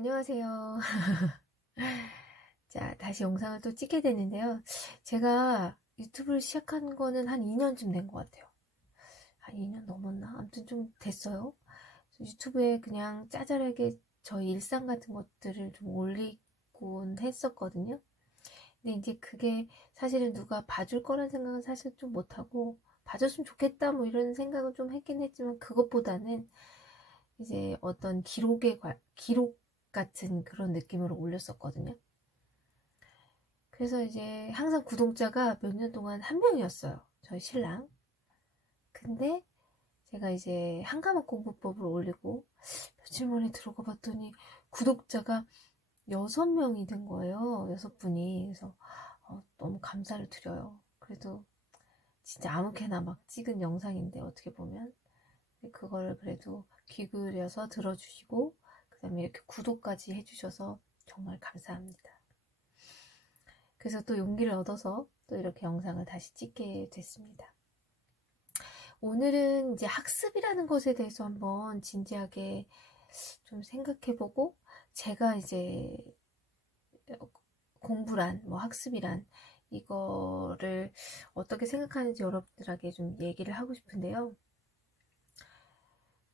안녕하세요. 자, 다시 영상을 또 찍게 되는데요. 제가 유튜브를 시작한 거는 한 2년쯤 된 것 같아요. 한 2년 넘었나? 아무튼 좀 됐어요. 유튜브에 그냥 짜잘하게 저희 일상 같은 것들을 좀 올리곤 했었거든요. 근데 이제 그게 사실은 누가 봐줄 거란 생각은 사실 좀 못하고, 봐줬으면 좋겠다 뭐 이런 생각은 좀 했긴 했지만, 그것보다는 이제 어떤 기록 같은 그런 느낌으로 올렸었거든요. 그래서 이제 항상 구독자가 몇 년 동안 한 명이었어요. 저희 신랑. 근데 제가 이제 한가마 공부법을 올리고 며칠 만에 들어가 봤더니 구독자가 6명이 된 거예요. 6분이. 그래서 너무 감사를 드려요. 그래도 진짜 아무렇게나 막 찍은 영상인데 어떻게 보면 그걸 그래도 귀 기울여서 들어주시고 그 다음에 이렇게 구독까지 해주셔서 정말 감사합니다. 그래서 또 용기를 얻어서 또 이렇게 영상을 다시 찍게 됐습니다. 오늘은 이제 학습이라는 것에 대해서 한번 진지하게 좀 생각해보고, 제가 이제 공부란, 뭐 학습이란, 이거를 어떻게 생각하는지 여러분들에게 좀 얘기를 하고 싶은데요.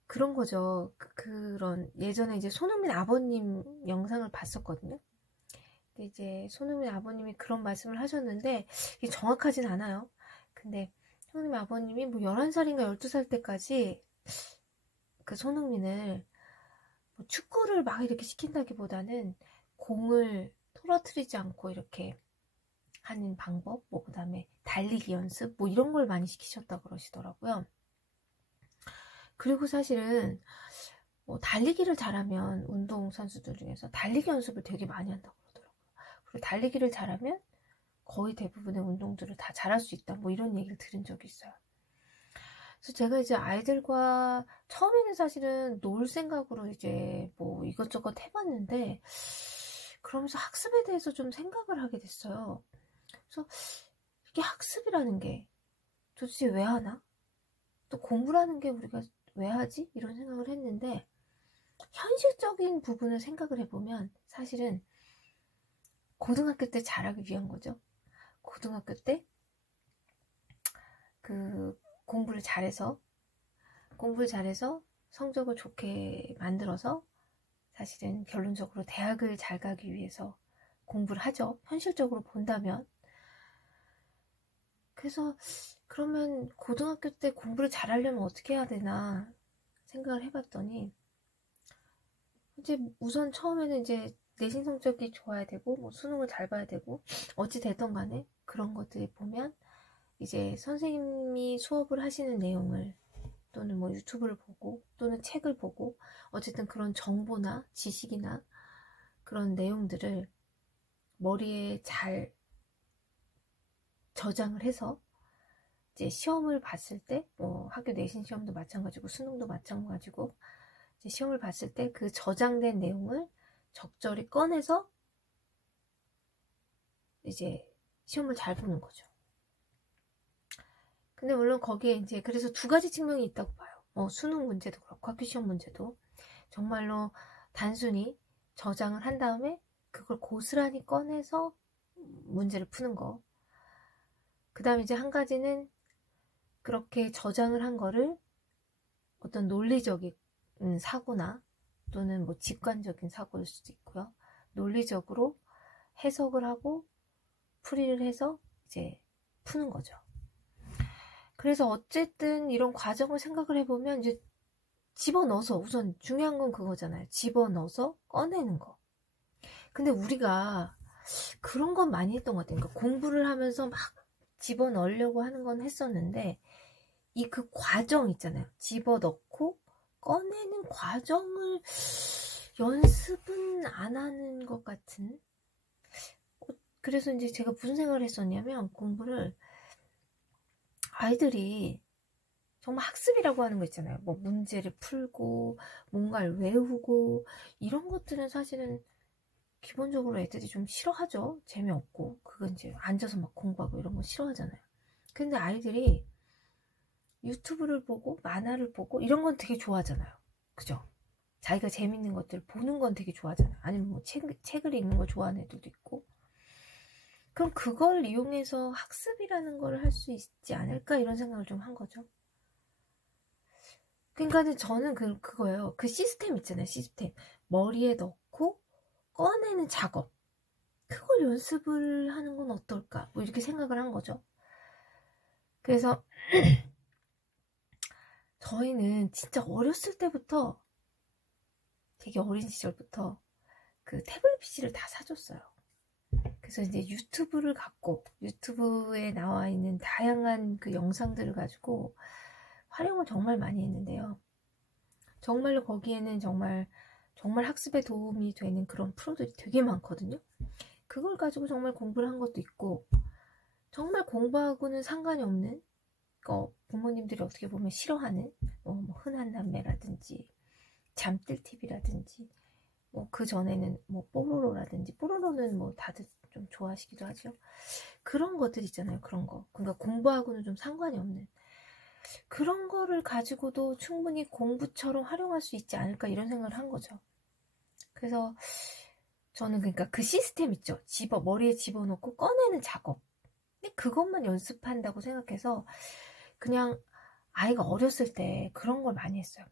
그런 거죠. 그런 예전에 이제 손흥민 아버님 영상을 봤었거든요. 근데 이제 손흥민 아버님이 그런 말씀을 하셨는데 이게 정확하진 않아요. 근데 손흥민 아버님이 뭐 11살인가 12살 때까지 그 손흥민을 뭐 축구를 막 이렇게 시킨다기보다는 공을 떨어뜨리지 않고 이렇게 하는 방법, 뭐 그다음에 달리기 연습 뭐 이런 걸 많이 시키셨다 그러시더라고요. 그리고 사실은 뭐 달리기를 잘하면 운동선수들 중에서 달리기 연습을 되게 많이 한다고 그러더라고요. 그리고 달리기를 잘하면 거의 대부분의 운동들을 다 잘할 수 있다. 뭐 이런 얘기를 들은 적이 있어요. 그래서 제가 이제 아이들과 처음에는 사실은 놀 생각으로 이제 뭐 이것저것 해봤는데 그러면서 학습에 대해서 좀 생각을 하게 됐어요. 그래서 이게 학습이라는 게 도대체 왜 하나? 또 공부라는 게 우리가 왜 하지? 이런 생각을 했는데 현실적인 부분을 생각을 해보면 사실은 고등학교 때 잘하기 위한 거죠. 고등학교 때 그 공부를 잘해서 성적을 좋게 만들어서 사실은 결론적으로 대학을 잘 가기 위해서 공부를 하죠. 현실적으로 본다면. 그래서 그러면 고등학교 때 공부를 잘하려면 어떻게 해야 되나 생각을 해봤더니 이제 우선 처음에는 이제 내신 성적이 좋아야 되고 뭐 수능을 잘 봐야 되고 어찌 됐던 간에 그런 것들이 보면 이제 선생님이 수업을 하시는 내용을 또는 뭐 유튜브를 보고 또는 책을 보고 어쨌든 그런 정보나 지식이나 그런 내용들을 머리에 잘 저장을 해서 이제 시험을 봤을 때 뭐 학교 내신 시험도 마찬가지고 수능도 마찬가지고 이제 시험을 봤을 때 그 저장된 내용을 적절히 꺼내서 이제 시험을 잘 보는 거죠. 근데 물론 거기에 이제 그래서 두 가지 측면이 있다고 봐요. 수능 문제도 그렇고 학교 시험 문제도 정말로 단순히 저장을 한 다음에 그걸 고스란히 꺼내서 문제를 푸는 거. 그 다음에 이제 한 가지는 그렇게 저장을 한 거를 어떤 논리적인 사고나 또는 뭐 직관적인 사고일 수도 있고요. 논리적으로 해석을 하고 풀이를 해서 이제 푸는 거죠. 그래서 어쨌든 이런 과정을 생각을 해보면 이제 집어넣어서 우선 중요한 건 그거잖아요. 집어넣어서 꺼내는 거. 근데 우리가 그런 건 많이 했던 것 같아요. 그러니까 공부를 하면서 막 집어넣으려고 하는 건 했었는데 이 그 과정 있잖아요. 집어넣고 꺼내는 과정을 연습은 안 하는 것 같은. 그래서 이제 제가 무슨 생각을 했었냐면 공부를 아이들이 정말 학습이라고 하는 거 있잖아요. 뭐 문제를 풀고 뭔가를 외우고 이런 것들은 사실은 기본적으로 애들이 좀 싫어하죠. 재미없고 그건 이제 앉아서 막 공부하고 이런 거 싫어하잖아요. 근데 아이들이 유튜브를 보고 만화를 보고 이런 건 되게 좋아하잖아요. 그죠? 자기가 재밌는 것들 보는 건 되게 좋아하잖아. 아니면 뭐 책을 읽는 거 좋아하는 애들도 있고. 그럼 그걸 이용해서 학습이라는 걸 할 수 있지 않을까 이런 생각을 좀 한 거죠. 그러니까는 저는 그거예요. 그 시스템 있잖아요. 시스템. 머리에 넣고 꺼내는 작업. 그걸 연습을 하는 건 어떨까? 뭐 이렇게 생각을 한 거죠. 그래서 저희는 진짜 어렸을 때부터 되게 어린 시절부터 그 태블릿 PC를 다 사줬어요. 그래서 이제 유튜브를 갖고 유튜브에 나와 있는 다양한 그 영상들을 가지고 활용을 정말 많이 했는데요. 정말로 거기에는 정말 학습에 도움이 되는 그런 프로들이 되게 많거든요. 그걸 가지고 정말 공부를 한 것도 있고, 정말 공부하고는 상관이 없는 부모님들이 어떻게 보면 싫어하는 뭐 흔한 남매라든지 잠들 TV라든지 뭐 그 전에는 뭐 뽀로로라든지, 뽀로로는 뭐 다들 좀 좋아하시기도 하죠. 그런 것들 있잖아요. 그런 거. 그러니까 공부하고는 좀 상관이 없는 그런 거를 가지고도 충분히 공부처럼 활용할 수 있지 않을까 이런 생각을 한 거죠. 그래서 저는 그러니까 그 시스템 있죠. 머리에 집어넣고 꺼내는 작업. 근데 그것만 연습한다고 생각해서 그냥 아이가 어렸을 때 그런 걸 많이 했어요.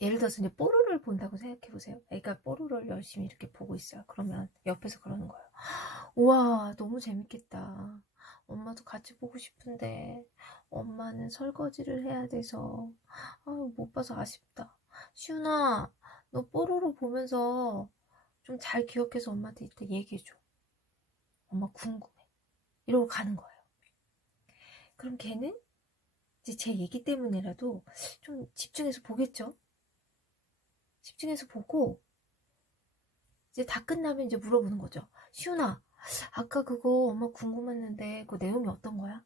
예를 들어서 이제 뽀로로를 본다고 생각해 보세요. 애가 뽀로로를 열심히 이렇게 보고 있어요. 그러면 옆에서 그러는 거예요. 우와, 너무 재밌겠다. 엄마도 같이 보고 싶은데 엄마는 설거지를 해야 돼서 못 봐서 아쉽다. 시훈아, 너 뽀로로 보면서 좀 잘 기억해서 엄마한테 이따 얘기해줘. 엄마 궁금해. 이러고 가는 거예요. 그럼 걔는 이제 제 얘기 때문이라도 좀 집중해서 보겠죠. 집중해서 보고 이제 다 끝나면 이제 물어보는 거죠. 시훈아, 아까 그거 엄마 궁금했는데 그 내용이 어떤 거야?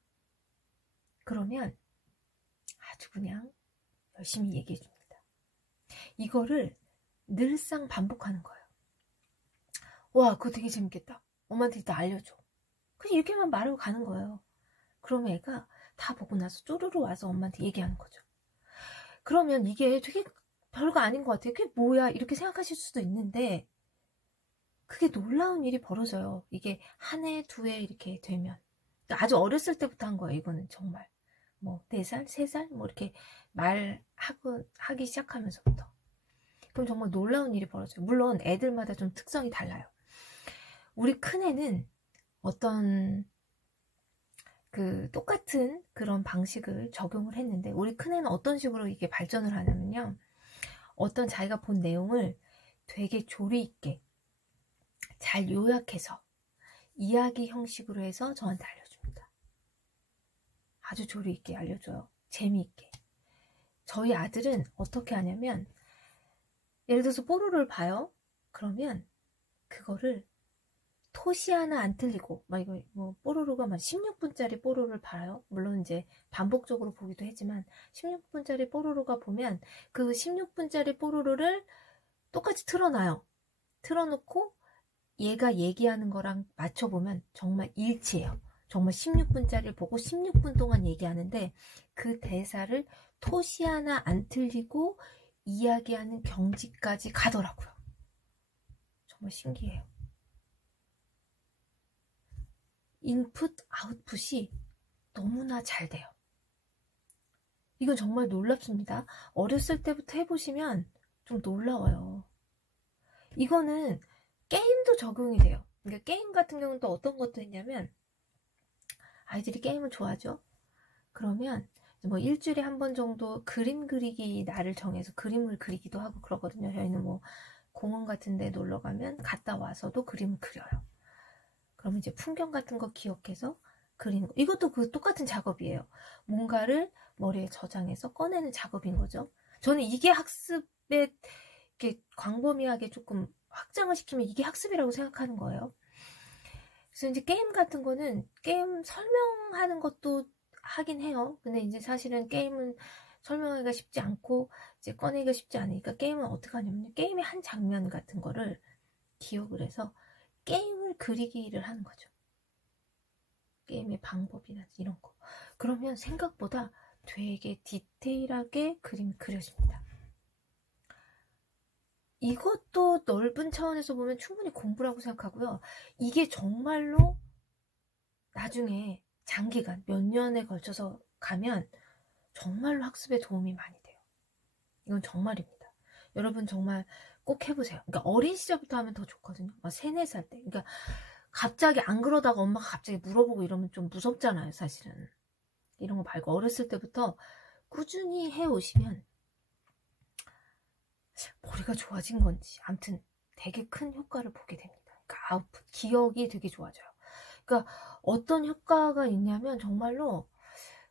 그러면 아주 그냥 열심히 얘기해 줍니다. 이거를 늘상 반복하는 거예요. 와, 그거 되게 재밌겠다. 엄마한테 이따 알려줘. 그냥 이렇게만 말하고 가는 거예요. 그러면 애가 다 보고 나서 쪼르르 와서 엄마한테 얘기하는 거죠. 그러면 이게 되게 별거 아닌 것 같아요. 그게 뭐야? 이렇게 생각하실 수도 있는데 그게 놀라운 일이 벌어져요. 이게 한 해, 두 해 이렇게 되면. 아주 어렸을 때부터 한 거예요. 이거는 정말. 뭐 4살, 3살 뭐 이렇게 하기 시작하면서부터. 그럼 정말 놀라운 일이 벌어져요. 물론 애들마다 좀 특성이 달라요. 우리 큰애는 어떤 똑같은 그런 방식을 적용을 했는데 우리 큰애는 어떤 식으로 이게 발전을 하냐면요. 어떤 자기가 본 내용을 되게 조리 있게 잘 요약해서 이야기 형식으로 해서 저한테 알려줍니다. 아주 조리 있게 알려줘요. 재미있게. 저희 아들은 어떻게 하냐면 예를 들어서 뽀로로를 봐요. 그러면 그거를 토시 하나 안 틀리고 막 이거 뭐 뽀로로가 막 16분짜리 뽀로로를 봐요. 물론 이제 반복적으로 보기도 했지만 16분짜리 뽀로로가 보면 그 16분짜리 뽀로로를 똑같이 틀어놔요. 틀어놓고 얘가 얘기하는 거랑 맞춰보면 정말 일치해요. 정말 16분짜리를 보고 16분 동안 얘기하는데 그 대사를 토시 하나 안 틀리고 이야기하는 경지까지 가더라고요. 정말 신기해요. 인풋, 아웃풋이 너무나 잘 돼요. 이건 정말 놀랍습니다. 어렸을 때부터 해보시면 좀 놀라워요. 이거는 게임도 적용이 돼요. 그러니까 게임 같은 경우는 또 어떤 것도 했냐면 아이들이 게임을 좋아하죠. 그러면 뭐 일주일에 한 번 정도 그림 그리기 날을 정해서 그림을 그리기도 하고 그러거든요. 저희는 뭐 공원 같은 데 놀러 가면 갔다 와서도 그림을 그려요. 그러면 이제 풍경 같은 거 기억해서 그리는 거. 이것도 그 똑같은 작업이에요. 뭔가를 머리에 저장해서 꺼내는 작업인 거죠. 저는 이게 학습에 이렇게 광범위하게 조금 확장을 시키면 이게 학습이라고 생각하는 거예요. 그래서 이제 게임 같은 거는 게임 설명하는 것도 하긴 해요. 근데 이제 사실은 게임은 설명하기가 쉽지 않고 이제 꺼내기가 쉽지 않으니까 게임은 어떻게 하냐면 게임의 한 장면 같은 거를 기억을 해서 게임을 그리기를 하는 거죠. 게임의 방법이나 이런 거. 그러면 생각보다 되게 디테일하게 그림이 그려집니다. 이것도 넓은 차원에서 보면 충분히 공부라고 생각하고요. 이게 정말로 나중에 장기간 몇 년에 걸쳐서 가면 정말로 학습에 도움이 많이 돼요. 이건 정말입니다. 여러분 정말 꼭 해보세요. 그러니까 어린 시절부터 하면 더 좋거든요. 막 3, 4살 때. 그러니까 갑자기 안 그러다가 엄마가 갑자기 물어보고 이러면 좀 무섭잖아요, 사실은. 이런 거 말고 어렸을 때부터 꾸준히 해오시면 머리가 좋아진 건지 아무튼 되게 큰 효과를 보게 됩니다. 그러니까 아웃풋, 기억이 되게 좋아져요. 그러니까 어떤 효과가 있냐면 정말로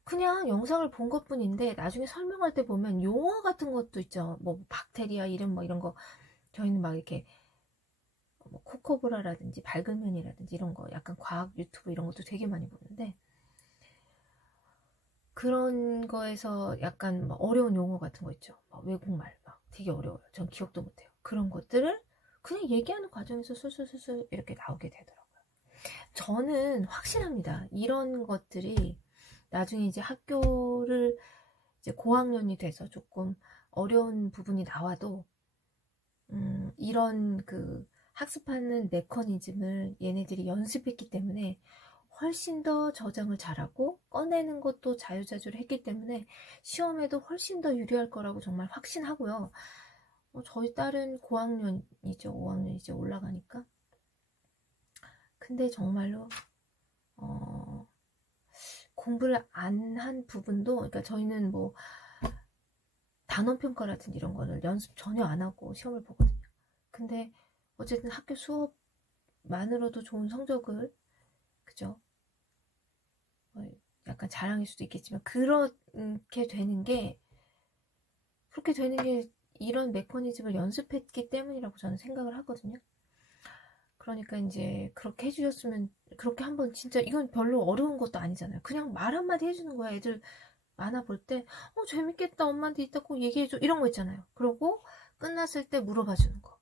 그냥 영상을 본 것뿐인데 나중에 설명할 때 보면 용어 같은 것도 있죠. 뭐 박테리아 이름 뭐 이런 거 저희는 막 이렇게 뭐 코코브라라든지 밝은면이라든지 이런 거 약간 과학 유튜브 이런 것도 되게 많이 보는데 그런 거에서 약간 막 어려운 용어 같은 거 있죠. 막 외국말 막 되게 어려워요. 전 기억도 못해요. 그런 것들을 그냥 얘기하는 과정에서 술술술술 이렇게 나오게 되더라고요. 저는 확신합니다. 이런 것들이 나중에 이제 학교를 이제 고학년이 돼서 조금 어려운 부분이 나와도 이런 그 학습하는 메커니즘을 얘네들이 연습했기 때문에 훨씬 더 저장을 잘하고 꺼내는 것도 자유자재로 했기 때문에 시험에도 훨씬 더 유리할 거라고 정말 확신하고요. 저희 딸은 고학년이죠. 5학년 이제 올라가니까. 근데 정말로 공부를 안 한 부분도 그러니까 저희는 뭐 단원평가라든지 이런 거를 연습 전혀 안 하고 시험을 보거든요. 근데 어쨌든 학교 수업만으로도 좋은 성적을 그죠? 약간 자랑일 수도 있겠지만 그렇게 되는 게 그렇게 되는 게 이런 메커니즘을 연습했기 때문이라고 저는 생각을 하거든요. 그러니까 이제 그렇게 해주셨으면 그렇게 한번 진짜 이건 별로 어려운 것도 아니잖아요. 그냥 말 한마디 해주는 거야. 애들 만화 볼 때 재밌겠다 엄마한테 이따 꼭 얘기해줘 이런 거 있잖아요. 그러고 끝났을 때 물어봐 주는 거.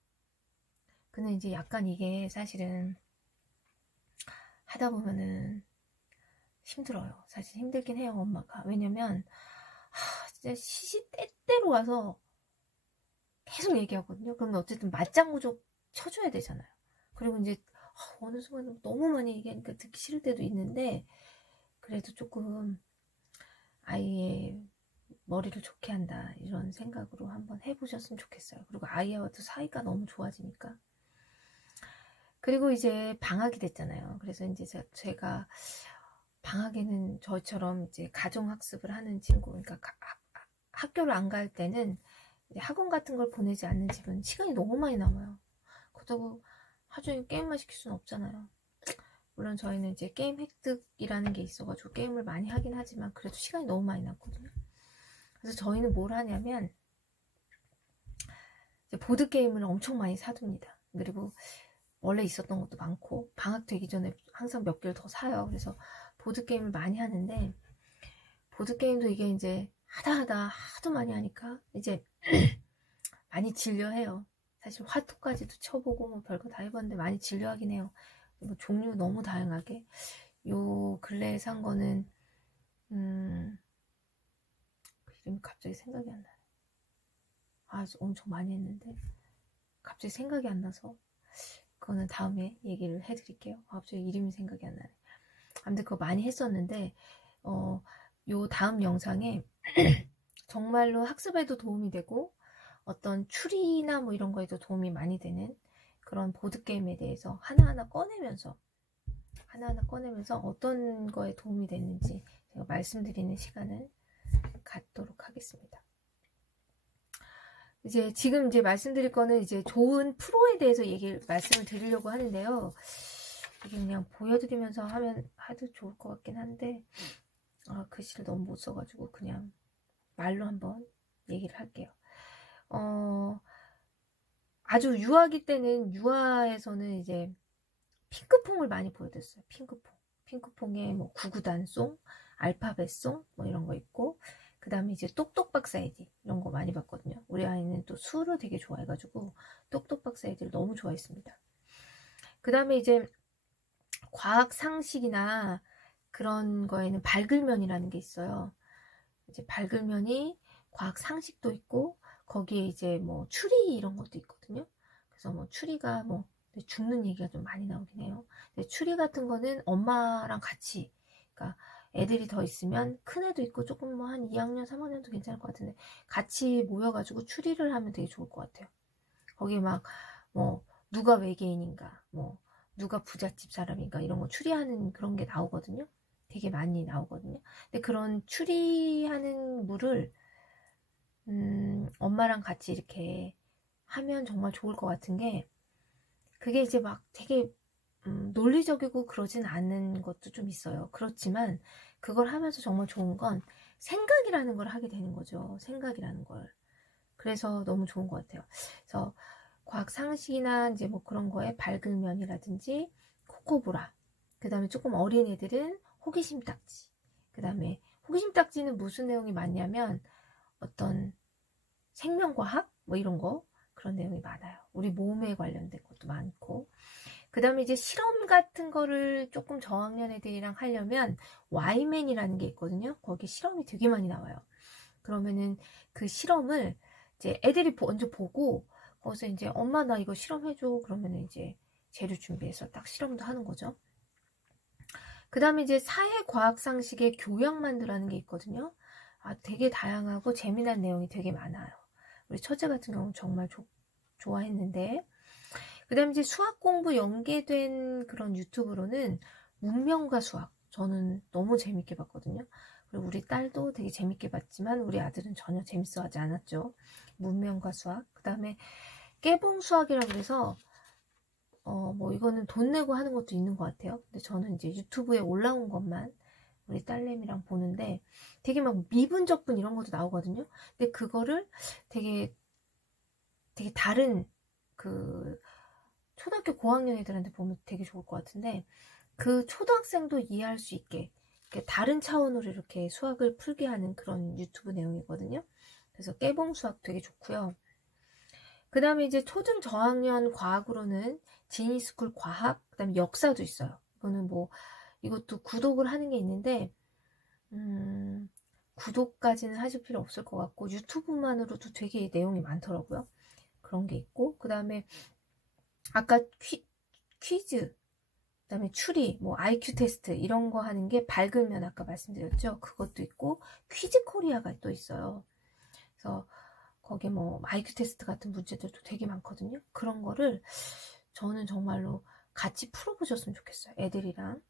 근데 이제 약간 이게 사실은 하다 보면은 힘들어요. 사실 힘들긴 해요, 엄마가. 왜냐면 진짜 시시때때로 와서 계속 얘기하거든요. 그러면 어쨌든 맞장구조 쳐줘야 되잖아요. 그리고 이제 어느 순간 너무 많이 얘기하니까 듣기 싫을 때도 있는데 그래도 조금 아이의 머리를 좋게 한다 이런 생각으로 한번 해보셨으면 좋겠어요. 그리고 아이와도 사이가 너무 좋아지니까. 그리고 이제 방학이 됐잖아요. 그래서 이제 제가 방학에는 저처럼 이제 가정학습을 하는 친구, 그러니까 학교를 안 갈 때는 학원 같은 걸 보내지 않는 집은 시간이 너무 많이 남아요. 그렇다고 하루 종일 게임만 시킬 수는 없잖아요. 물론 저희는 이제 게임 획득이라는 게 있어가지고 게임을 많이 하긴 하지만 그래도 시간이 너무 많이 남거든요. 그래서 저희는 뭘 하냐면 보드게임을 엄청 많이 사둡니다. 그리고 원래 있었던 것도 많고 방학 되기 전에 항상 몇 개를 더 사요. 그래서 보드게임을 많이 하는데 보드게임도 이게 이제 하다 하도 많이 하니까 이제 많이 질려해요. 사실 화투까지도 쳐보고 뭐 별거 다 해봤는데 많이 질려하긴 해요. 뭐 종류 너무 다양하게 요 근래에 산 거는 그 이름이 갑자기 생각이 안 나네. 엄청 많이 했는데 갑자기 생각이 안 나서 그거는 다음에 얘기를 해드릴게요. 갑자기 이름이 생각이 안 나네. 아무튼 그거 많이 했었는데 요 다음 영상에 정말로 학습에도 도움이 되고 어떤 추리나 뭐 이런 거에도 도움이 많이 되는 그런 보드게임에 대해서 하나하나 꺼내면서 어떤 거에 도움이 됐는지 제가 말씀드리는 시간을 갖도록 하겠습니다. 이제 지금 이제 말씀드릴 거는 이제 좋은 프로에 대해서 말씀을 드리려고 하는데요. 이게 그냥 보여드리면서 해도 좋을 것 같긴 한데 글씨를 너무 못 써가지고 그냥 말로 한번 얘기를 할게요. 아주 유아기 때는 유아에서는 이제 핑크퐁을 많이 보여드렸어요. 핑크퐁에 뭐 구구단송, 알파벳송 뭐 이런 거 있고 그 다음에 이제 똑똑박사이디 이런 거 많이 봤거든요. 우리 아이는 또 수를 되게 좋아해가지고 똑똑박사이디를 너무 좋아했습니다. 그 다음에 이제 과학 상식이나 그런 거에는 밝을면이라는 게 있어요. 이제 밝을면이 과학 상식도 있고 거기에 이제 뭐 추리 이런 것도 있거든요. 그래서 뭐 추리가 뭐 죽는 얘기가 좀 많이 나오긴 해요. 근데 추리 같은 거는 엄마랑 같이, 그러니까 애들이 더 있으면 큰 애도 있고 조금 뭐 한 2학년, 3학년도 괜찮을 것 같은데 같이 모여가지고 추리를 하면 되게 좋을 것 같아요. 거기에 막 뭐 누가 외계인인가, 뭐 누가 부잣집 사람인가 이런 거 추리하는 그런 게 나오거든요. 되게 많이 나오거든요. 근데 그런 추리하는 물을 엄마랑 같이 이렇게 하면 정말 좋을 것 같은 게, 그게 이제 막 되게 논리적이고 그러진 않은 것도 좀 있어요. 그렇지만 그걸 하면서 정말 좋은 건 생각이라는 걸 하게 되는 거죠. 생각이라는 걸. 그래서 너무 좋은 것 같아요. 그래서 과학 상식이나 이제 뭐 그런 거에 밝은 면이라든지 코코보라, 그 다음에 조금 어린 애들은 호기심 딱지, 그 다음에 호기심 딱지는 무슨 내용이 많냐면 어떤 생명과학 뭐 이런 거, 그런 내용이 많아요. 우리 몸에 관련된 것도 많고, 그 다음에 이제 실험 같은 거를 조금 저학년 애들이랑 하려면 Y맨이라는 게 있거든요. 거기 실험이 되게 많이 나와요. 그러면은 그 실험을 이제 애들이 먼저 보고 거기서 이제 엄마 나 이거 실험해줘 그러면은 이제 재료 준비해서 딱 실험도 하는 거죠. 그 다음에 이제 사회과학상식의 교양만두라는 게 있거든요. 되게 다양하고 재미난 내용이 되게 많아요. 우리 처제 같은 경우는 정말 좋아했는데, 그 다음에 이제 수학 공부 연계된 그런 유튜브로는 문명과 수학, 저는 너무 재밌게 봤거든요. 그리고 우리 딸도 되게 재밌게 봤지만 우리 아들은 전혀 재밌어 하지 않았죠. 문명과 수학. 그 다음에 깨봉 수학이라고 해서 뭐 이거는 돈 내고 하는 것도 있는 것 같아요. 근데 저는 이제 유튜브에 올라온 것만 우리 딸내미랑 보는데 되게 막 미분적분 이런 것도 나오거든요. 근데 그거를 되게 다른 그 초등학교 고학년 애들한테 보면 되게 좋을 것 같은데, 그 초등학생도 이해할 수 있게 다른 차원으로 이렇게 수학을 풀게 하는 그런 유튜브 내용이거든요. 그래서 깨봉 수학 되게 좋고요. 그 다음에 이제 초등 저학년 과학으로는 지니스쿨 과학, 그 다음에 역사도 있어요. 이거는 뭐 이것도 구독을 하는 게 있는데 구독까지는 하실 필요 없을 것 같고 유튜브만으로도 되게 내용이 많더라고요. 그런 게 있고, 그 다음에 아까 퀴즈, 그 다음에 추리, 뭐 IQ 테스트 이런 거 하는 게 밝으면 아까 말씀드렸죠. 그것도 있고 퀴즈 코리아가 또 있어요. 그래서 거기 뭐 IQ 테스트 같은 문제들도 되게 많거든요. 그런 거를 저는 정말로 같이 풀어보셨으면 좋겠어요. 애들이랑.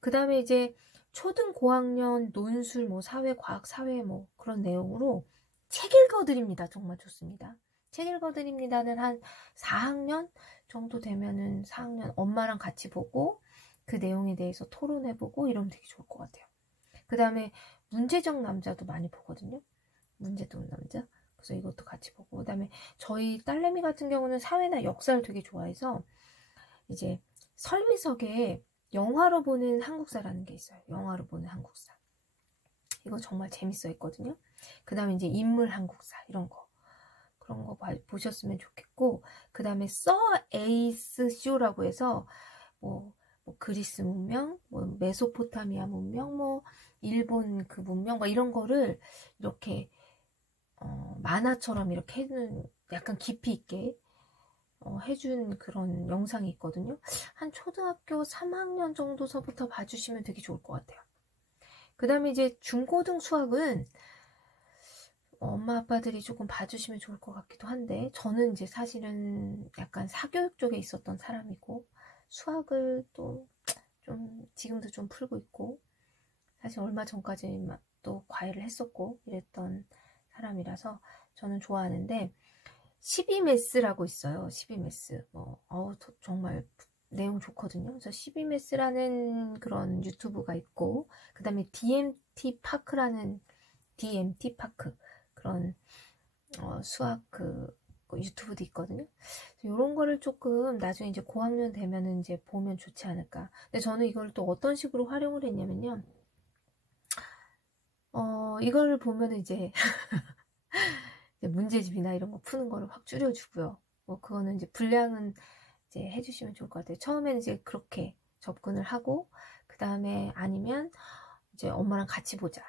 그 다음에 이제 초등 고학년 논술, 뭐 사회, 과학, 사회 뭐 그런 내용으로 책 읽어드립니다. 정말 좋습니다. 책 읽어드립니다는 한 4학년 정도 되면은 4학년 엄마랑 같이 보고 그 내용에 대해서 토론해보고 이러면 되게 좋을 것 같아요. 그 다음에 문제적 남자도 많이 보거든요. 문제적 남자. 그래서 이것도 같이 보고, 그 다음에 저희 딸내미 같은 경우는 사회나 역사를 되게 좋아해서 이제 설미석에 영화로 보는 한국사라는 게 있어요. 영화로 보는 한국사. 이거 정말 재밌어 했거든요. 그 다음에 이제 인물 한국사 이런 거. 그런 거 보셨으면 좋겠고, 그 다음에 서 에이스 쇼라고 해서 뭐 그리스 문명, 뭐 메소포타미아 문명, 뭐 일본 그 문명, 뭐 이런 거를 이렇게 만화처럼 이렇게 해주는, 약간 깊이 있게 해준 그런 영상이 있거든요. 한 초등학교 3학년 정도서부터 봐주시면 되게 좋을 것 같아요. 그 다음에 이제 중고등 수학은 엄마 아빠들이 조금 봐주시면 좋을 것 같기도 한데, 저는 이제 사실은 약간 사교육 쪽에 있었던 사람이고 수학을 또 좀 지금도 좀 풀고 있고, 사실 얼마 전까지 또 과외를 했었고 이랬던 사람이라서 저는 좋아하는데, 12매스라고 있어요. 12매스. 정말 내용 좋거든요. 그래서 12매스라는 그런 유튜브가 있고, 그 다음에 DMT 파크라는 DMT 파크 그런 수학 그 유튜브도 있거든요. 이런 거를 조금 나중에 이제 고학년 되면은 이제 보면 좋지 않을까. 근데 저는 이걸 또 어떤 식으로 활용을 했냐면요. 이거를 보면은 이제 문제집이나 이런 거 푸는 거를 확 줄여주고요. 뭐 그거는 이제 분량은 이제 해주시면 좋을 것 같아요. 처음에는 이제 그렇게 접근을 하고, 그 다음에 아니면 이제 엄마랑 같이 보자.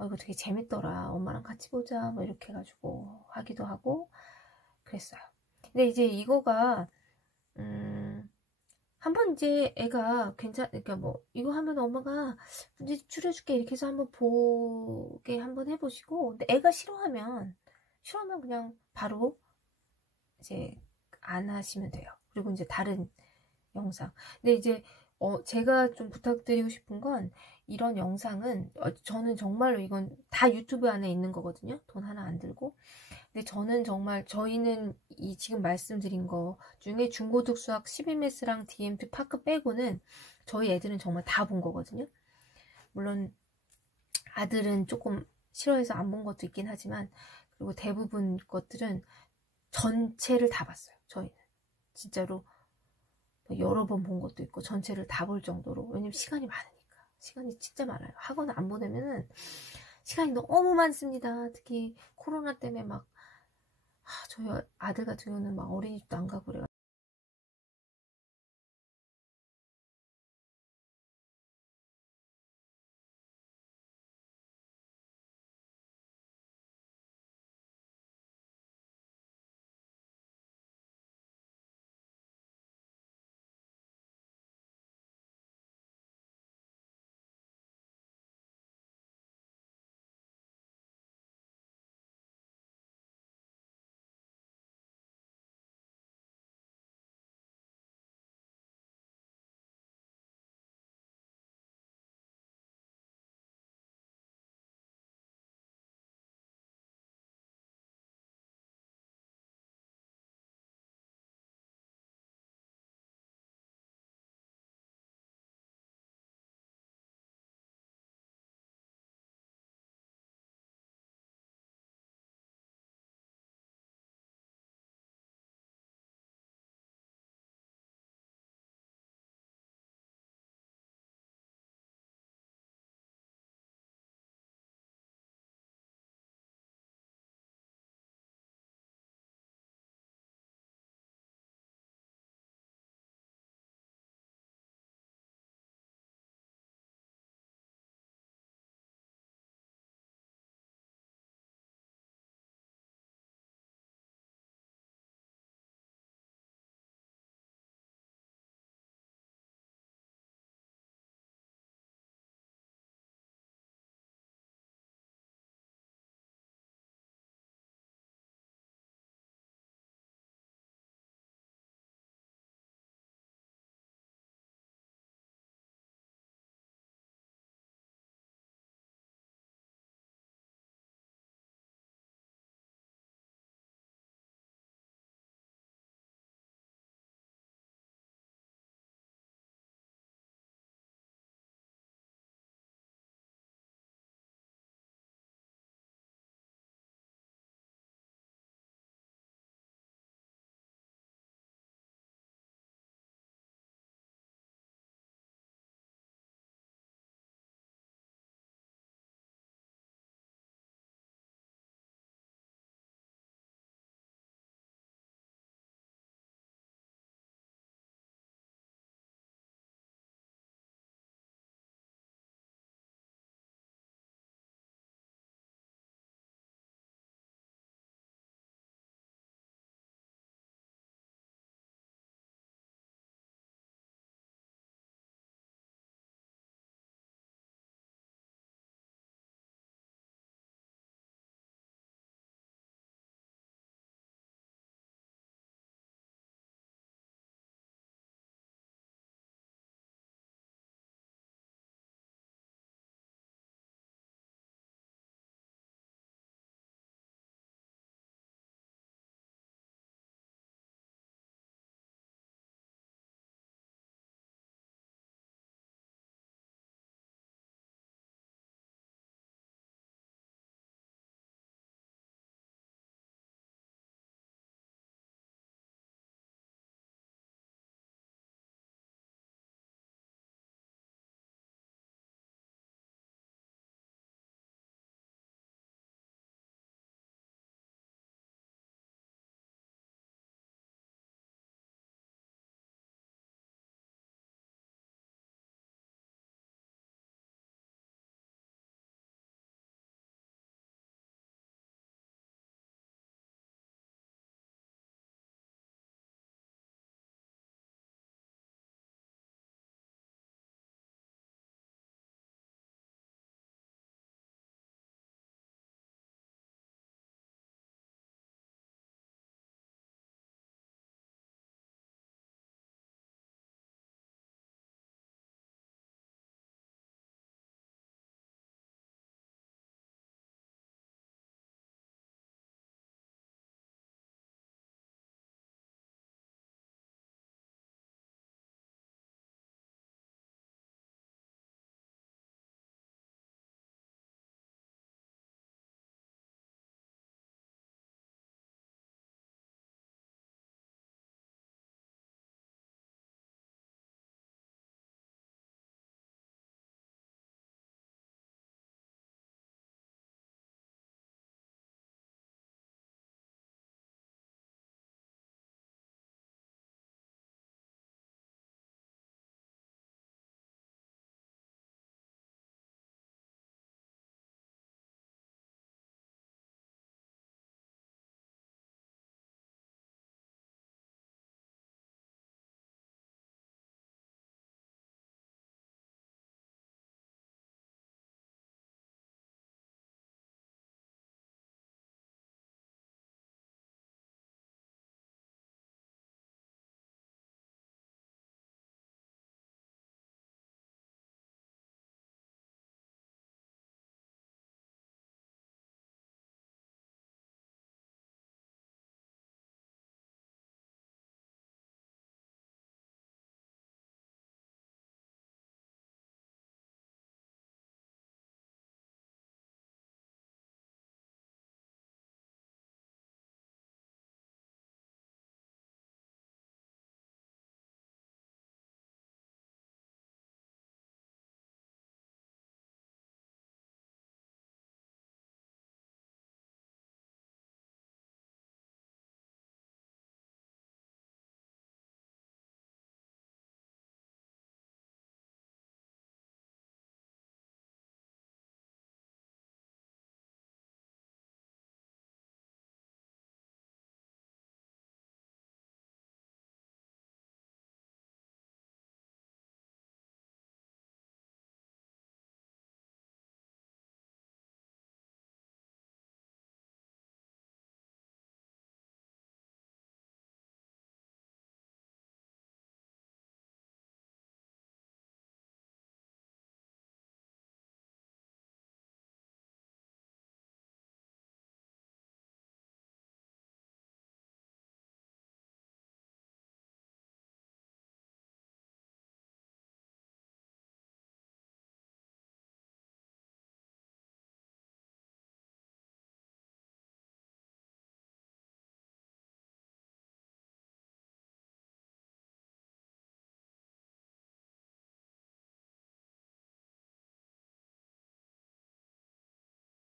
이거 되게 재밌더라. 엄마랑 같이 보자. 뭐 이렇게 해가지고 하기도 하고 그랬어요. 근데 이제 이거가 한번 이제 애가 그러니까 뭐 이거 하면 엄마가 문제 줄여줄게 이렇게 해서 한번 보게 한번 해보시고, 근데 애가 싫어하면 그냥 바로 이제 안 하시면 돼요. 그리고 이제 다른 영상. 근데 이제 제가 좀 부탁드리고 싶은 건, 이런 영상은 저는 정말로 이건 다 유튜브 안에 있는 거거든요. 돈 하나 안 들고. 근데 저는 정말, 저희는 이 지금 말씀드린 거 중에 중고등 수학 12매스랑 DMT 파크 빼고는 저희 애들은 정말 다 본 거거든요. 물론 아들은 조금 싫어해서 안 본 것도 있긴 하지만, 그리고 대부분 것들은 전체를 다 봤어요. 저희는 진짜로 여러 번 본 것도 있고 전체를 다 볼 정도로. 왜냐면 시간이 많으니까. 시간이 진짜 많아요. 학원 안 보내면은 시간이 너무 많습니다. 특히 코로나 때문에 막 저희 아들 같은 경우는 막 어린이집도 안 가고 그래요.